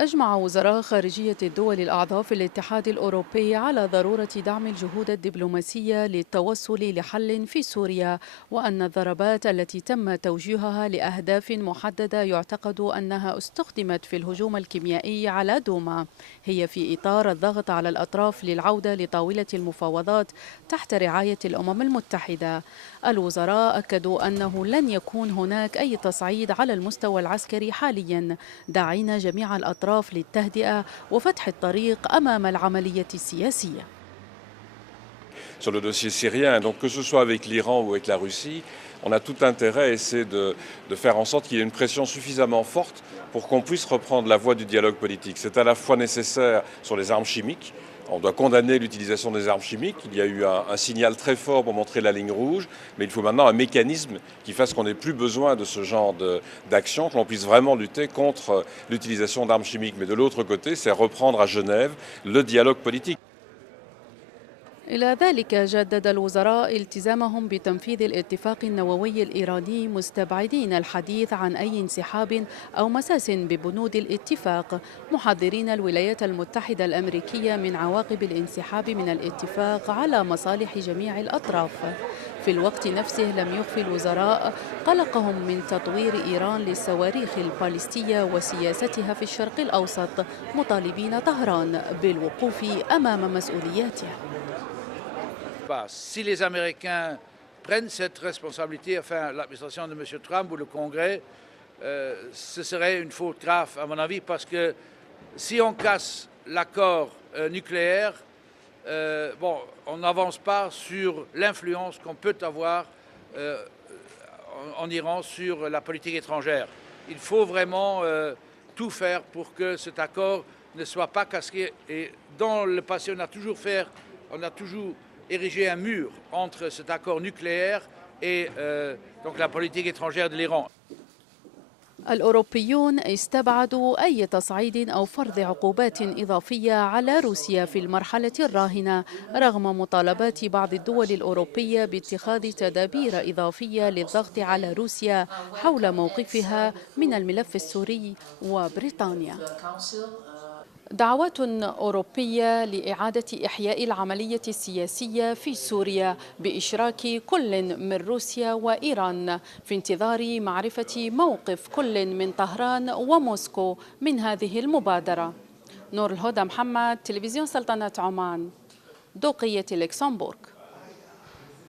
أجمع وزراء خارجية الدول الأعضاء في الاتحاد الأوروبي على ضرورة دعم الجهود الدبلوماسية للتوصل لحل في سوريا، وأن الضربات التي تم توجيهها لأهداف محددة يعتقد أنها استخدمت في الهجوم الكيميائي على دوما هي في إطار الضغط على الأطراف للعودة لطاولة المفاوضات تحت رعاية الأمم المتحدة. الوزراء أكدوا أنه لن يكون هناك أي تصعيد على المستوى العسكري حاليا، داعين جميع الأطراف للتهدئة وفتح الطريق أمام العملية السياسية. Sur le dossier syrien, donc que ce soit avec l'Iran ou avec la Russie, on a tout intérêt à essayer de faire en sorte qu'il y ait une pression suffisamment forte pour qu'on puisse reprendre la voie du dialogue politique. C'est à la fois nécessaire sur les armes chimiques. On doit condamner l'utilisation des armes chimiques. Il y a eu un signal très fort pour montrer la ligne rouge, mais il faut maintenant un mécanisme qui fasse qu'on n'ait plus besoin de ce genre d'action, que l'on puisse vraiment lutter contre l'utilisation d'armes chimiques. Mais de l'autre côté, c'est reprendre à Genève le dialogue politique. إلى ذلك جدد الوزراء التزامهم بتنفيذ الاتفاق النووي الإيراني، مستبعدين الحديث عن أي انسحاب أو مساس ببنود الاتفاق، محذرين الولايات المتحدة الأمريكية من عواقب الانسحاب من الاتفاق على مصالح جميع الأطراف. في الوقت نفسه لم يخفي الوزراء قلقهم من تطوير إيران للصواريخ الباليستية وسياستها في الشرق الأوسط، مطالبين طهران بالوقوف أمام مسؤولياتها. Si les Américains prennent cette responsabilité, enfin l'administration de M. Trump ou le Congrès, ce serait une faute grave à mon avis, parce que si on casse l'accord nucléaire, on n'avance pas sur l'influence qu'on peut avoir en Iran sur la politique étrangère. Il faut vraiment tout faire pour que cet accord ne soit pas cassé. Et dans le passé, on a toujours érigé un mur entre cet accord nucléaire et donc la politique étrangère de l'Iran. الأوروبيون استبعدوا أي تصعيد أو فرض عقوبات إضافية على روسيا في المرحلة الراهنة، رغم مطالبات بعض الدول الأوروبية باتخاذ تدابير إضافية للضغط على روسيا حول موقفها من الملف السوري وبريطانيا. دعوات أوروبية لإعادة إحياء العملية السياسية في سوريا بإشراك كل من روسيا وإيران، في انتظار معرفة موقف كل من طهران وموسكو من هذه المبادرة. نور الهدى محمد، تلفزيون سلطنة عمان، دوقية لوكسمبورغ.